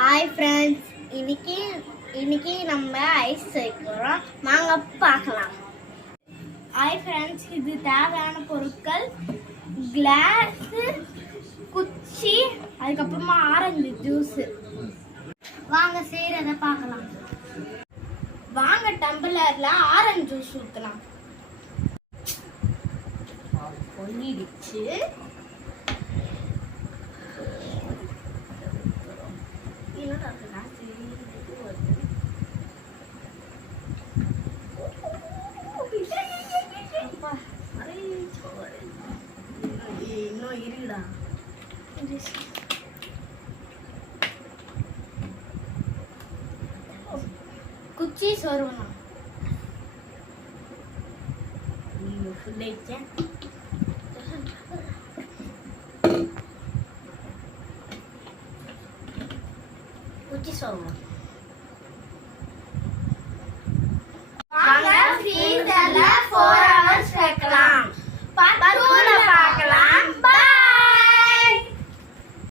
Hi friends, இன்னைக்கு நம்ம ice சேர்க்கிறோம். வாங்க பார்க்கலாம். ஹாய் ஃப்ரெண்ட்ஸ், இது தேவையான பொருட்கள்: கிளாஸ், குச்சி, அதுக்கப்புறமா ஆரஞ்சு ஜூஸ். வாங்க செய்யறத பார்க்கலாம். வாங்க டம்ளர்ல ஆரஞ்சு ஜூஸ் ஊற்றலாம். பொங்கிடுச்சு. இன்னும் இருக்குடா. குச்சி சொருவணும். குச்சி சொருவணும்.